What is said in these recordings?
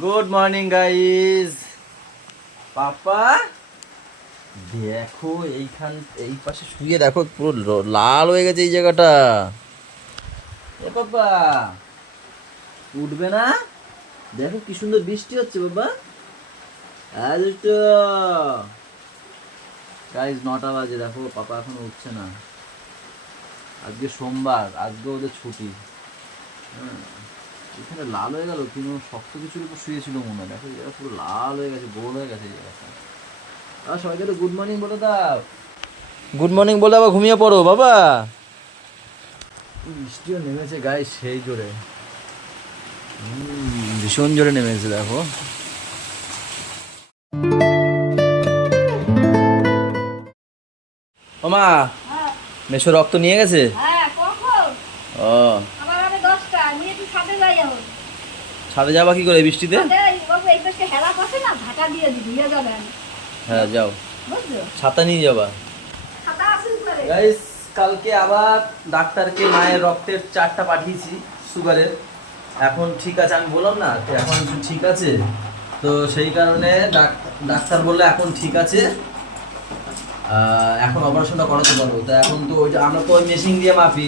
Good morning guys. পাপা দেখো এই পাশে শুয়ে দেখো পুরো লাল হয়ে গেছে এই জায়গাটা। এ পাপা উঠবে না? দেখো কি সুন্দর বৃষ্টি হচ্ছে বাবা। গাইস 9টা বাজে, দেখো পাপা এখনো উঠছে না। আজকে সোমবার, আজকে ওদের ছুটি। হ্যাঁ, এখানে লাল হয়ে গেল, কিন্তু শক্ত কিছুর উপর শুয়েছিল মনে হয়। দেখো এই জায়গা পুরো লাল হয়ে গেছে, গোল হয়ে গেছে এই জায়গাটা। আর সবাইকে তো গুড মর্নিং বলে দাও। গুড মর্নিং বলে আবার ঘুমিয়ে পড়ো বাবা। বৃষ্টিও নেমেছে গায়ে সেই জোরে, ভীষণ জোরে নেমেছে দেখো। ও মা, হ্যাঁ, মেশো রক্ত নিয়ে গেছে? হ্যাঁ, কখন? ও, আমার আরে 10টা, নিয়ে তুই ছাদে যাই এখন। ছাদে যাবা কি করে এই বৃষ্টিতে? ছাদে বাবু এই পাশে হেলা পাশে না, ঝাঁটা দিয়ে দিবি, নিয়ে যাবেন। হ্যাঁ যাও, বুঝছো? ছাতা নিয়ে যাবা। ছাতা আছে উপরে। গাইস কালকে আবার ডাক্তারকে মায়ের রক্তের চার্টটা পাঠিয়েছি সুগারের। এখন ঠিক আছে, আমি বললাম না তো এখন ঠিক আছে, তো সেই কারণে ডাক্তার বললো এখন ঠিক আছে, এখন অপারেশনটা করাতে পারবো। তো এখন তো ওই যে আমরা তো ওই মেশিন দিয়ে মাপি,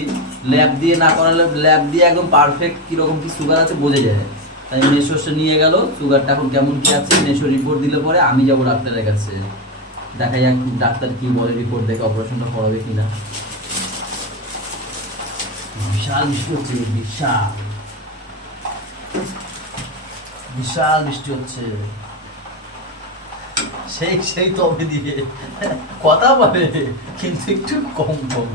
ল্যাব দিয়ে না করালে, ল্যাব দিয়ে একদম পারফেক্ট কীরকম কী সুগার আছে বোঝা যায়। তাই মেশোসটা নিয়ে গেল, সুগারটা এখন কেমন কী আছে মেশো রিপোর্ট দিলে পরে আমি যাবো ডাক্তারের কাছে, দেখা যাক ডাক্তার কি বলে, রিপোর্ট দেখে অপারেশনটা করাবে কিনা। বিশাল বৃষ্টি হচ্ছে, বিশাল বিশাল বৃষ্টি হচ্ছে। সেই সেই তবে দিয়ে কথা বলে, কিন্তু একটু কম কম।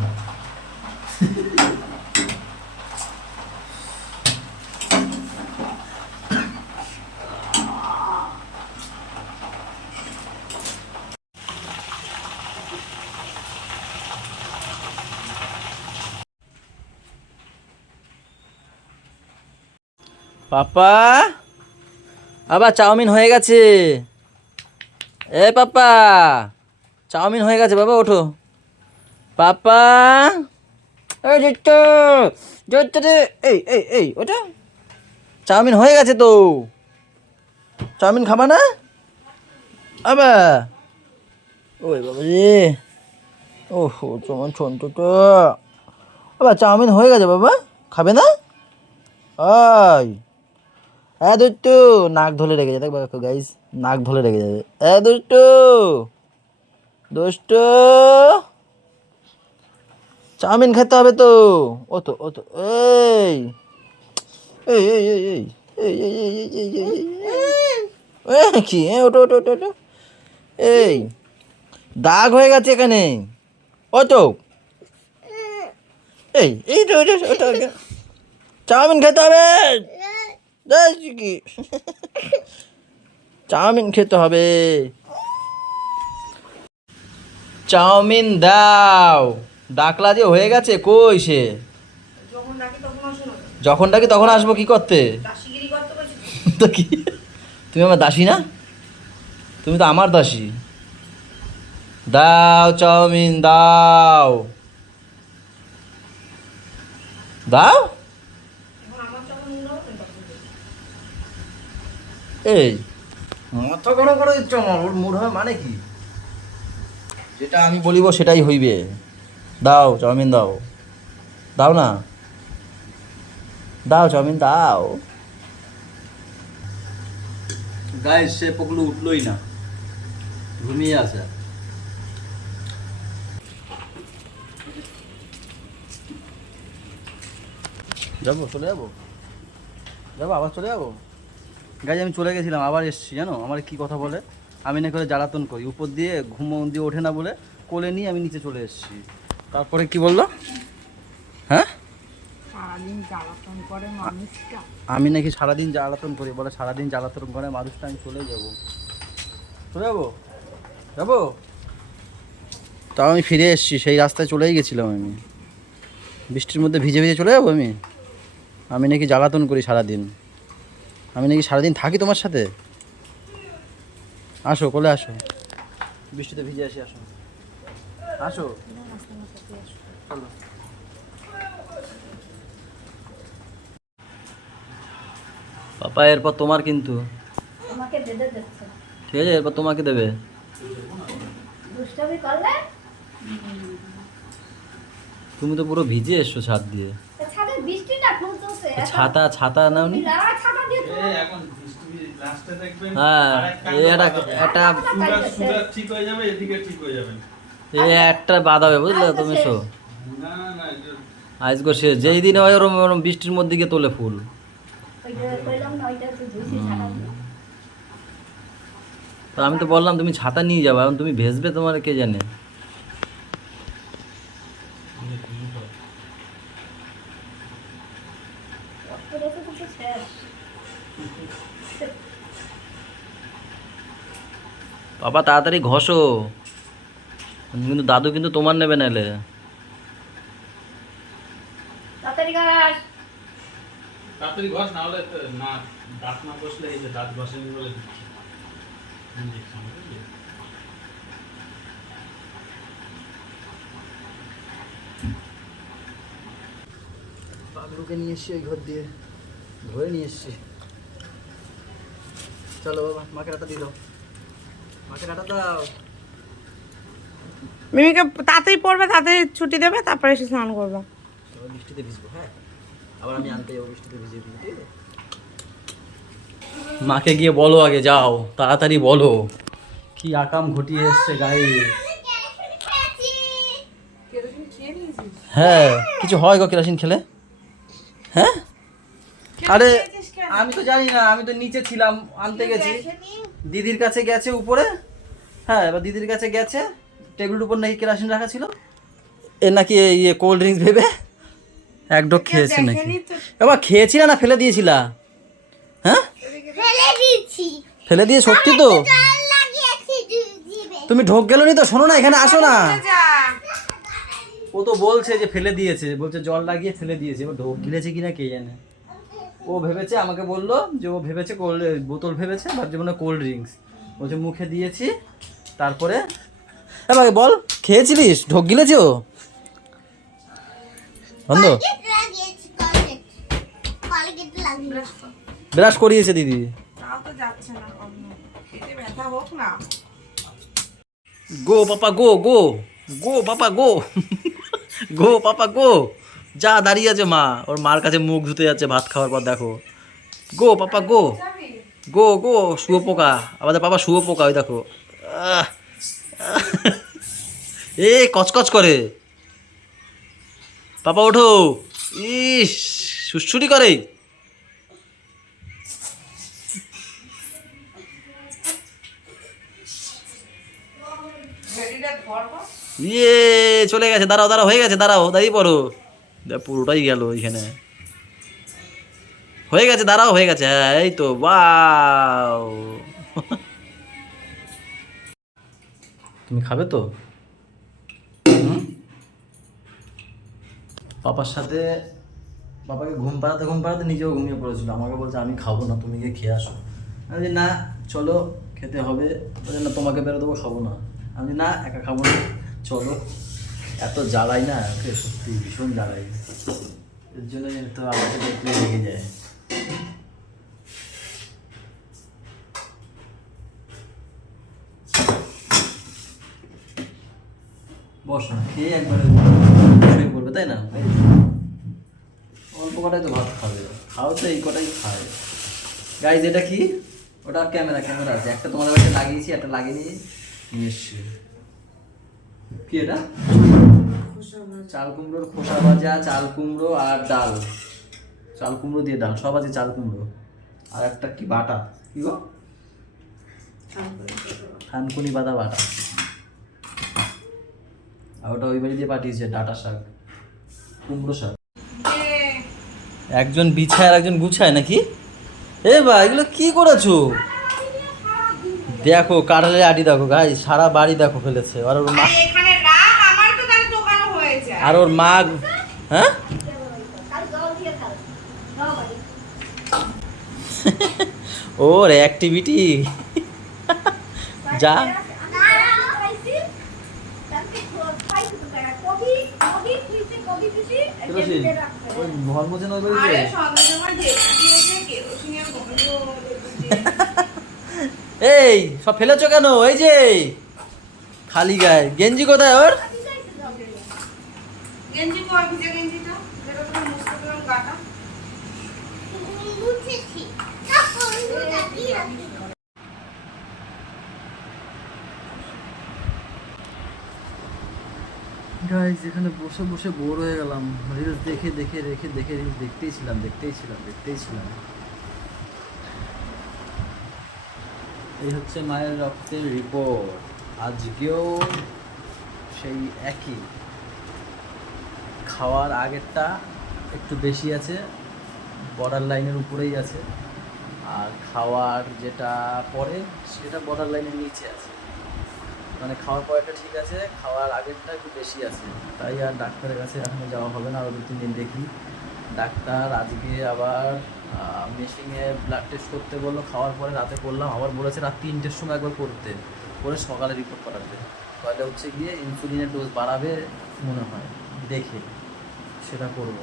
পাপা আবার চাউমিন হয়ে গেছে। এ পাপা, চাউমিন হয়ে গেছে বাবা, ওঠো। পাপা, এই জয়িত্র, জয়িত্র রে, এই ওটা চাউমিন হয়ে গেছে তো। চাউমিন খাবা না আবা? ওই বাবা রে, ওহো তোমার ছন্তুটা। বাবা চাউমিন হয়ে গেছে বাবা, খাবে না? আয়, হ্যাঁ দুষ্টু, নাক ধরে রেখে যাবে দেখো গাইস, নাক ধরে রেখে যাবে। দুষ্টু, দুষ্টু, চাউমিন খেতে হবে তো। ও তো এই এই এই এই এই এই এই এই এই এই এই এই কি ওটো এই দাগ হয়ে গেছে এখানে। ওটো এই তো ওটা চাউমিন খেতে হবে। কি চাউমিন খেতে হবে, চাউমিন দাও। ডাকলা যে হয়ে গেছে, কই সে? যখন ডাকি তখন আসবো কি করতে? তো কি, তুমি আমার দাসী না? তুমি তো আমার দাসী। দাও চাউমিন দাও, দাও। এই মাথা গরম করে দিচ্ছ আমার, ওর মুড হয় মানে কি? যেটা আমি বলিব সেটাই হইবে। দাও চাউমিন দাও, দাও না, দাও চাউমিন দাও। গায়ে সে পকলু উঠলোই না, ঘুমিয়ে আছে। যাবো, চলে যাবো, যাবো আবার চলে যাবো। গাইজ আমি চলে গেছিলাম, আবার এসছি জানো। আমার কি কথা বলে, আমি না করে জ্বালাতন করি, উপর দিয়ে ঘুম দিয়ে ওঠে না বলে কোলে নিয়ে আমি নিচে চলে এসেছি। তারপরে কি বললো? হ্যাঁ, সারাদিন জ্বালাতন করে মানুষটা। আমি নাকি সারাদিন জ্বালাতন করি, বলে সারাদিন জ্বালাতন করে মানুষটা, আমি চলে যাবো, চলে যাবো, যাবো। তাও আমি ফিরে এসেছি, সেই রাস্তায় চলেই গেছিলাম আমি। বৃষ্টির মধ্যে ভিজে ভিজে চলে যাবো আমি? আমি নাকি জ্বালাতন করি সারাদিন, আমি নাকি সারাদিন থাকি তোমার সাথে। আসো কোলে আসো, বৃষ্টিতে ভিজে আসি, আসো আসো। চলো। পাপা এরপর তোমার কিন্তু। ঠিক আছে, এরপর তোমাকে দেবে। দুষ্টামি করলে তুমি তো পুরো ভিজে এসছো ছাদ দিয়ে। ছাদে বৃষ্টি না ফুল চলছে ছাতা নাওনি? ছাতা দিয়ে তো এখন লাস্টে দেখবেন হ্যাঁ, এই একটা সুগার ঠিক হয়ে যাবে, এদিকে ঠিক হয়ে যাবে। এই একটা বাঁধাবে, বুঝলে তুমি শো। না না এটা আজকে শেষ, যেই দিনে হয় ওরম ওরম বৃষ্টির মধ্যে গিয়ে তোলে ফুল। ওইটা কইলাম না, ওইটা তো ধুইছি ছাতা দিয়ে। তো আমি তো বললাম তুমি ছাতা নিয়ে যাবে, এখন তুমি ভেজবে তোমার কে জানে। রক্ত রেখে তো শেষ। বাবা তাড়াতাড়ি ঘষো, কিন্তু দাদু কিন্তু তোমার নেবে নাহলে। তাড়াতাড়ি গাছ তাড়াতাড়ি ঘষ, না হলে না দাঁত না বসলে এই যে দাঁত বসেনি বলে দিচ্ছি ইঞ্জেকশন, বুঝলি? পাগলুকে নিয়ে এসছি ওই ঘর দিয়ে, ধরে নিয়ে এসছি। চলো বাবা, মাকে ডাটা দিয়ে দাও, মাকে ডাটা দাও। মিমিকে তাড়াতাড়ি পড়বে, তাড়াতাড়ি ছুটি দেবে, তারপরে এসে স্নান করবে। বৃষ্টিতে ভিজবো, হ্যাঁ আবার আমি আনতে যাবো, বৃষ্টিতে ভিজিয়ে দিই, ঠিক আছে? মাকে গিয়ে বলো আগে, যাও তাড়াতাড়ি বলো কি আকাম ঘটিয়ে এসছে গায়ে। হ্যাঁ, কিছু হয় গো কেরোসিন খেলে? হ্যাঁ, আরে আমি তো জানি না, আমি তো নিচে ছিলাম, আনতে গেছি, দিদির কাছে গেছে উপরে। হ্যাঁ, এবার দিদির কাছে গেছে, টেবিলের উপর নাকি কেরোসিন রাখা ছিল, এ নাকি ইয়ে কোল্ড ড্রিঙ্কস ভেবে এক ডোক খেয়েছে নাকি। এবার খেয়েছিলা না ফেলে দিয়েছিলা? হ্যাঁ ফেলে দিয়ে, সত্যি তো? তুমি ঢোক গেলনি তো? শোনো না, এখানে আসো না। ও তো বলছে যে ফেলে দিয়েছে, বলছে জল লাগিয়ে ফেলে দিয়েছে, এবার ঢোক গিলেছে কিনা কে জানে। ও ভেবেছে, আমাকে বললো যে ও ভেবেছে বোতল ভেবেছে, ভাবছে মনে কোল্ড ড্রিঙ্কস, বলছে মুখে দিয়েছি। তারপরে এবার বল, খেয়েছিলিস? ঢোক গিলেছে ও? বন্ধ ব্রাশ করিয়েছে দিদি। তাও তো যাচ্ছে না, পেটে ব্যথা হোক না। গো পাপা গো, গো গো পাপা গো, গো পাপা গো। যা দাঁড়িয়ে আছে মা, ওর মার কাছে মুখ ধুতে যাচ্ছে ভাত খাওয়ার পর, দেখো। গো পাপা গো, গো গো। শুয়োপোকা, আমাদের পাপা শুয়োপোকা, ওই দেখো। আহ, এ কচকচ করে। পাপা ওঠো। ইস, সুসুরি করে। ইয়ে চলে গেছে, দাঁড়াও দাঁড়াও, হয়ে গেছে, দাঁড়াও, দাঁড়িয়ে পড়ো। দেখ পুরোটাই গেল এখানে, হয়ে গেছে, দাঁড়াও, হয়ে গেছে, হ্যাঁ এই তো, বাও। তুমি খাবে তো? পাপার সাথে, পাপাকে ঘুম পাড়াতে নিজেও ঘুমিয়ে পড়েছিল, আমাকে বলছে আমি খাবো না, তুমি গিয়ে খেয়ে আসো। আমি বলি না, চলো খেতে হবে। বলছে না, তোমাকে বেরো দেবো, খাবো না। আমি না, একা খাবো না, চলো। এত জ্বালাই না ওকে, সত্যি ভীষণ জ্বালাই, এর জন্য তো আমাকে দেখলে লেগে যায়। বস না, খেয়ে একবারে শুয়ে পড়বে, তাই না? অল্প কটাই তো ভাত খাবে, খাও তো এই কটাই খায়। গাইজ এটা কি? ওটা ক্যামেরা আছে, একটা তোমাদের বাড়িতে লাগিয়েছি, একটা লাগিয়ে নিয়ে এসছি। কি এটা? চাল কুমড়োর খোসা ভাজা, চাল কুমড়ো আর ডাল, চাল কুমড়ো দিয়ে ডাল, সব আছে চাল কুমড়ো। আর একটা কি বাটা, কি গো? থানকুনি বাদা বাটা। আর ওটা ওই বাড়ি দিয়ে পাঠিয়েছে, ডাটা শাক, কুমড়ো শাক। একজন বিছায় আর একজন গুছায় নাকি? এ বা, এগুলো কি করেছো? দেখো কাঁঠালের আটি, দেখো গাই, সারা বাড়ি দেখো ফেলেছে। আর ওর মা, এখানে রাখ, আমার তো তাহলে দোকানও হয়ে যায়। আর ওর মা, হ্যাঁ কাল জল দিয়ে খাও খাও বাড়ি ওর অ্যাক্টিভিটি যা। ওই ভরমোচন ওই বাড়িতে। আরে সন্ধ্যার সময় দেখতে দিয়েছে কেরোসিনের গন্ধ, এই সব ফেলেছো কেন? এই যে খালি গায়ে গেঞ্জি কোথায় ওর? গেঞ্জি কই, ভিজে গেঞ্জিটা যেটা তুমি মুছতে দিলাম গাটা। গাইস এখানে বসে বসে বোর হয়ে গেলাম, রিলস দেখে দেখে রিলস দেখতেই ছিলাম। এই হচ্ছে মায়ের রক্তের রিপোর্ট। আজকেও সেই একই, খাওয়ার আগেরটা একটু বেশি আছে, বর্ডার লাইনের উপরেই আছে, আর খাওয়ার যেটা পরে সেটা বর্ডার লাইনের নিচে আছে। মানে খাওয়ার পরেটা ঠিক আছে, খাওয়ার আগেরটা একটু বেশি আছে। তাই আর ডাক্তারের কাছে এখনও যাওয়া হবে না, আরও 2-3 দিন দেখি। ডাক্তার আজকে আবার মেশিনে ব্লাড টেস্ট করতে বললো, খাওয়ার পরে রাতে করলাম, আবার বলেছে রাত 3টের সময় একবার করতে, করে সকালে রিপোর্ট করাতে। তাহলে হচ্ছে গিয়ে ইনসুলিনের ডোজ বাড়াবে মনে হয়, দেখে সেটা করবো।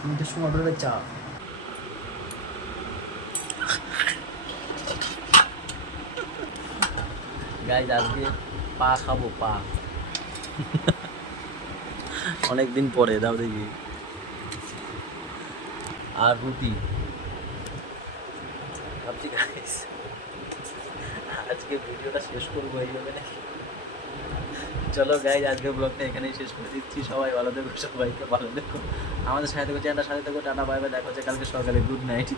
3টের সময় অর্ডারে চাপ। গাইজ আজকে পা খাবো, পা অনেকদিন পরে, দাও দেখি। আর রুটি ভাবছি গাইজ আজকে ভিডিওটা শেষ করবো এইভাবে নাকি। চলো গাইজ আজকে ব্লগটা এখানেই শেষ করে দিচ্ছি। সবাই ভালো থেকো, সবাইকে ভালো দেখো, আমাদের সাথে থেকো, চ্যানেলটার সাথে থেকো। টাটা বাই বাই, দেখা হচ্ছে কালকে সকালে। Good night.